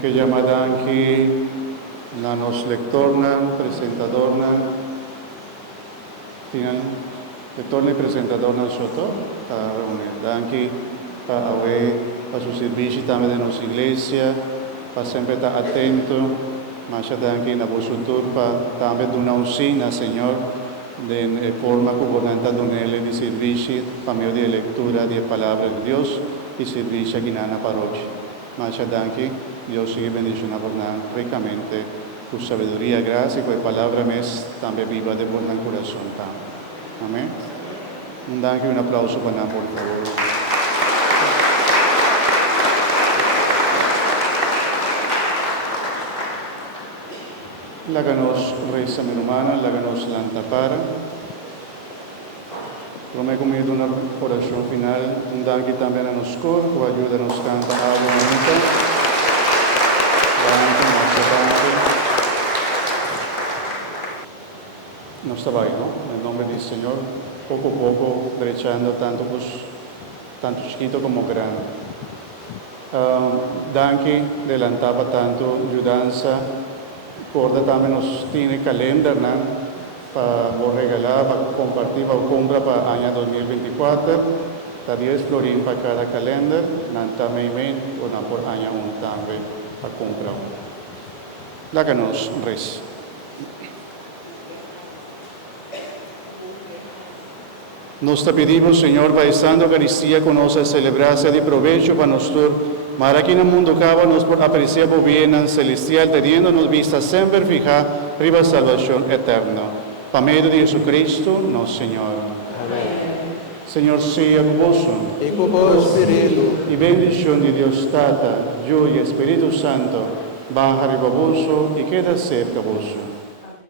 que llamadan que nos lectornan, presentadornan, lectornan y presentadornan soto, dan que para su servicio también de nuestra iglesia, para siempre estar atento, mas dan que en la vosotros también de una usina, Señor, de forma gubernamental de servicio, para medio de lectura de palabra de Dios y servicio aquí en la parroquia. Mas dan que Dios sigue bendiciendo ricamente tu sabiduría, gracia y tu palabra mes también viva de buen corazón. Amén. Dan que un aplauso para por favor. Láganos reza mi hermana, láganos lantapara. Come comido una oración final, un danke también a nos cor, o ayúdanos canta agua bonita. No estaba ahí, ¿no? En el nombre del Señor, poco a poco, brechando tanto chiquito como grande. Danke, adelantaba tanto, ayudanza. Corda también nos tiene calendario para regalar, para compartir, para comprar para el año 2024. Está 10 florines para cada calendario, también o por año 1 también para comprar. Láganos reza. Nos te pedimos, Señor, para esta Eucaristía con nosotros celebrarse de provecho para nosotros. Para que en el mundo cabo nos por apreciar por bien celestial, teniéndonos vista siempre fija, riba salvación eterna. Para medio de Jesucristo, nuestro Señor. Amén. Señor, sea con vos. Y con vos, Espíritu. Y bendición de Dios Tata, yo y Espíritu Santo, baja arriba vos y queda cerca vos.